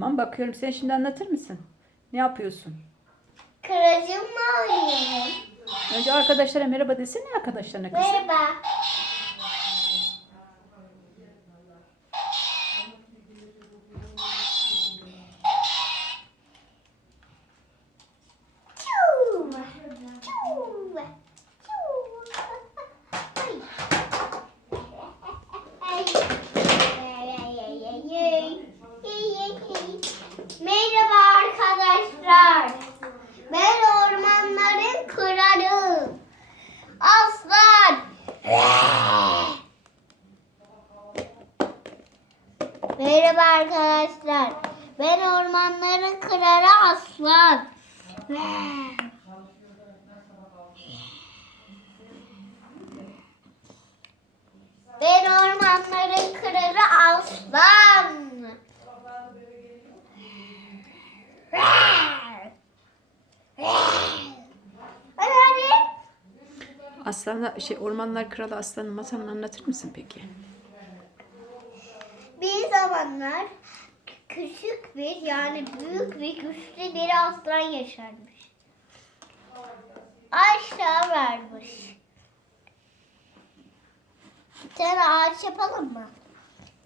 Tamam bakıyorum. Sen şimdi anlatır mısın? Ne yapıyorsun? Kıracımla oynuyorum. Önce arkadaşlara merhaba desene arkadaşlarına kızım. Merhaba. Çuv, çuv, çuv. Ay. Ay, ay, ay, ay, ay. Ay, ay, ay. Merhaba arkadaşlar. Ben ormanların kralı. Aslan. Merhaba arkadaşlar. Ben ormanların kralı Aslan. Ben ormanların kralı Aslan. Hadi hadi. Aslanla şey Ormanlar Kralı Aslan'ın masalını anlatır mısın peki? Zamanlar küçük bir yani büyük ve güçlü bir aslan yaşarmış. Aşağı varmış. Bir tane ağaç yapalım mı?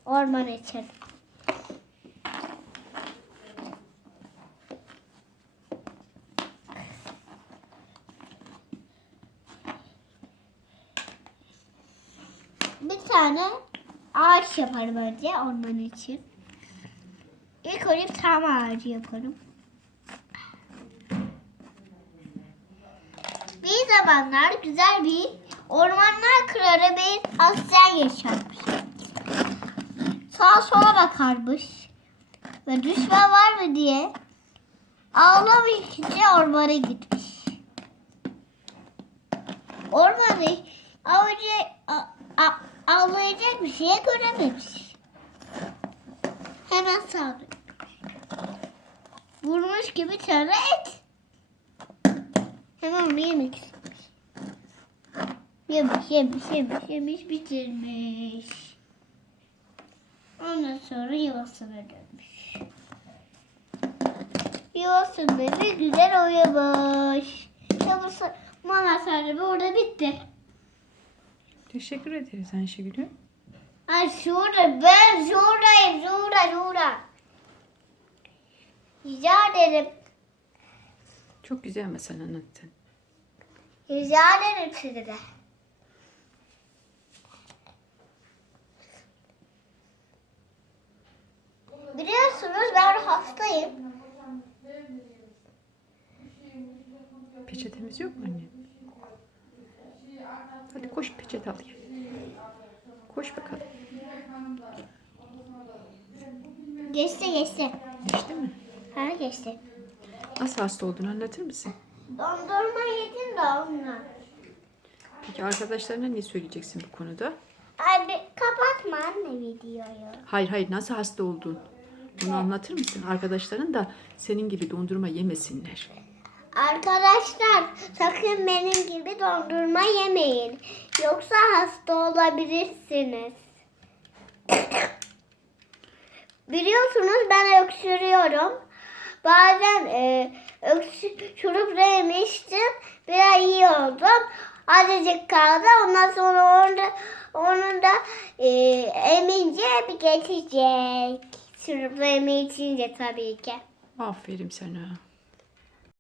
Orman için. Bir tane ağaç yaparım önce orman için. İlk önce tam ağacı yaparım. Bir zamanlar güzel bir ormanlar kralı bir aslan yaşarmış. Sağa sola bakarmış. Ve düşman var mı diye ağlamak için ormana gitmiş. Ormanı avcı avlayacak bir şey görememiş. Hemen saldırmış. Vurmuş gibi tane et. Hemen onu yemek istemiş. Yemiş, yemiş, yemiş, yemiş, bitirmiş. Ondan sonra yuvasına dönmüş. Yuvasında bir güzel uyumuş. Yuvası mama sahibi orada bitti. Teşekkür ederiz Ayşegül'ü. Ay şurada ben şuradayım şurada şurada. Rica ederim. Çok güzel masal anlattın. Rica ederim size de. Biliyorsunuz ben hastayım. Peçetemiz yok mu anne? Hadi koş peçete al gel. Koş bakalım. Geçti geçti. Geçti mi? Ha geçti. Nasıl hasta olduğunu anlatır mısın? Dondurma yedim de onunla. Peki arkadaşlarına ne söyleyeceksin bu konuda? Abi kapatma anne videoyu. Hayır hayır nasıl hasta oldun? Bunu anlatır mısın? Arkadaşların da senin gibi dondurma yemesinler. Arkadaşlar sakın benim gibi dondurma yemeyin. Yoksa hasta olabilirsiniz. Biliyorsunuz ben öksürüyorum. Bazen e, öksürüp yemiştim. Biraz iyi oldum. Azıcık kaldı. Ondan sonra onu da, onu da e, emince bir geçecek. Şurup içince tabii ki. Aferin sana.